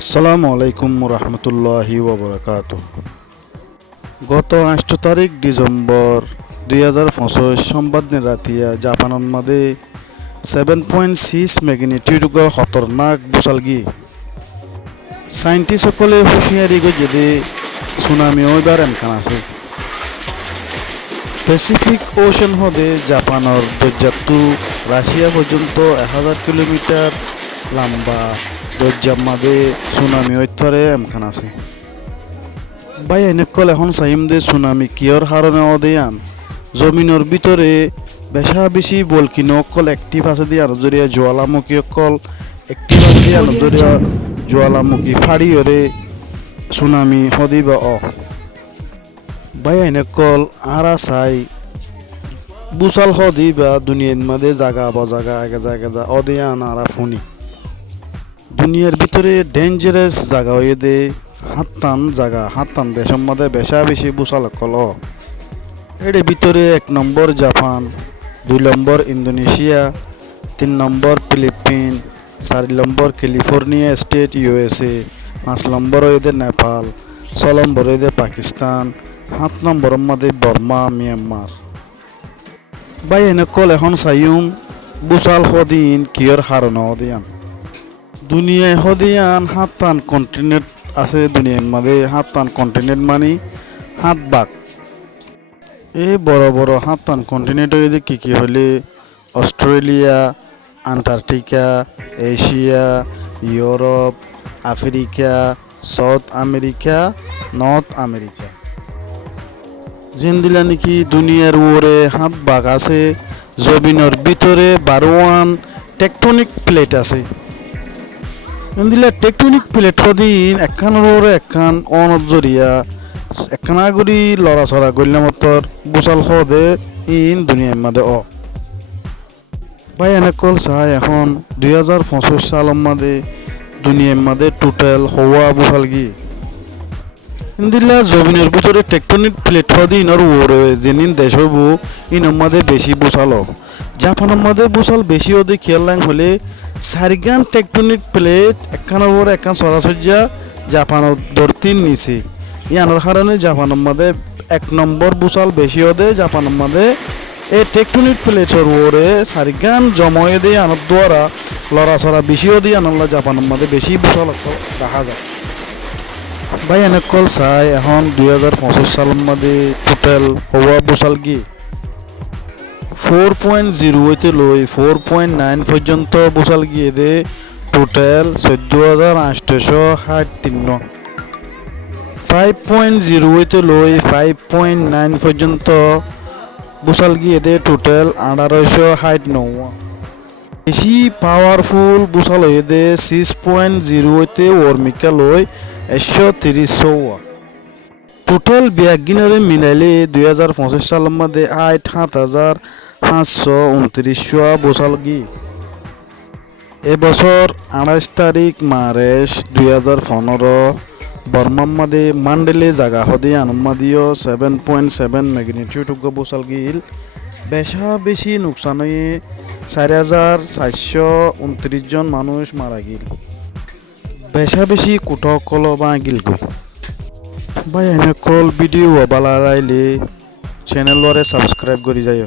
আসসালামু আলাইকুম রহমতুল্লাহি ওবরাকাতুহ। গত 8 তারিখ ডিসেম্বর 2025 সোমবার রাতিয়া জাপানত মাদে 7.6 ম্যাগনিটিউড খতরনাক বুসালগি সাইন্টিস্টসকলে হুঁশিয়ারি গজেদে সুনামি হইবার এমকান আছে। প্যাসিফিক ওশন হদে জাপানের দরজাতু রাশিয়া পর্যন্ত 1000 কিলোমিটার লম্বা দরজার মাদে সুনামি হইতরে এমকান আছে। বাই এনেকল এখন চাইম দে সুনামি কিয়র হারণে অদেয়ান জমিনের ভিতরে বেশা বেশি বলকিন অকল অ্যাক্টিভ আছে দিয়ে আনো জরিয়া জ্বালামুখী অকল অ্যাক্টিভ আছে দিয়ে আনো জরিয়া জ্বালামুখী ফাড়ি হরে সুনামি হদিবা বাই এনেকল আরা চাই বুসাল হদিবা দুনিয়ার মাদে জাগা বজাগা এগেজা অদেয়ান আরা ফুনি দুনিয়ার ভিতরে ডেঞ্জারাস জায়গা হয়ে দে হাত্তান দেশের মধ্যে বেশা বেশি বুসাল কল এর ভিতরে 1 নম্বর জাপান, 2 নম্বর ইন্দোনেশিয়া, 3 নম্বর ফিলিপিন, 4 নম্বর ক্যালিফোর্নিয়া স্টেট USA, 5 নম্বর হয়ে নেপাল, 6 নম্বর হয়ে পাকিস্তান, 7 নম্বর মধ্যে বর্মা মিয়ানমার। বাই এনেকল এখন চাইম বুসাল হদিন কিয়র হারণ হদিয়ান দুনিয়ায় হদিয়ান 7টান কন্টিনেন্ট আছে। দুনিয়ার মাঝে 7টান কন্টিনেন্ট মানে 7 ভাগ। এই বড় বড় 7টান কন্টিনেন্ট হয়ে কি হলে Australia, Antarctica, Asia, Europe, Africa, south America, north America. যেন দিলা নাকি দুনিয়ার ওরে 7 ভাগ আছে। জমিনের ভিতরে 12 টেকটনিক প্লেট আছে। দিলে টেকটনিক প্লেট দিন একখানোর একখান অনজরিয়া একখানা গুড়ি লড়াছড়া করলে মতর বুসাল হদে ইন দুনিয়ার মাদে ভাই এনেকল চাই এখন 2025 সালের মাদে দুনিয়ার মাদে টোটাল হওয়া বুসাল গি দিলা জমিনের ভিতরে টেকটনিক প্লেট দিন আর ওরে যেদিন দেশ হইব ইনের মাদে বেশি বুসাল জাপানের মাদে বুসাল বেশি ওদে খেয়াল হলে 4 গান টেকটনিক প্লেট একখানের ওর একখান সরাসরিয়া জাপানের ধরতির নিচে ইয়ানোর কারণে জাপানের মাদে 1 নম্বর বুসাল বেশি ওদে জাপানের মাদে এই টেকটনিক প্লেটের ওরে 4 গান জময়ে দিয়ে আনার দ্বারা লড়াছড়া বেশিও দিয়ে আনলা জাপানের মাদে বেশি বুসাল দেখা যায়। ভাই এনেকল চাই এখন 2025 সালের মাদে টোটাল হওয়া বুসাল কি 4.0 হইতে লই 4.9 পর্যন্ত বুসাল গিয়ে দে টোটাল 14,863। 5.0 হইতে লই 5.9 পর্যন্ত বুসাল গিয়ে দে টোটাল 1869। বেশি পাওয়ারফুল বুসাল হয়ে দে 6.0 হইতে ওর্মিকা লই 130। টোটাল ব্যাগিনরে মিলাইলে 2025 সালের মধ্যে 7,529 বুসাল গি। এবছর 28 তারিখ মার্চ 2015 বর্মার মাদে মান্ডেলে জাগা হদে আনুমাদীয় 7.7 ম্যাগনিটিউড বুসাল গিল বেশা বেশি নোকসান হয়ে 4,429 জন মানুষ মারা গিল বেশা বেশি কুটকল বা গিল গই। ভাই এনেকল ভিডিও বালা রাইলে চ্যানেলরে সাবস্ক্রাইব করি যাই।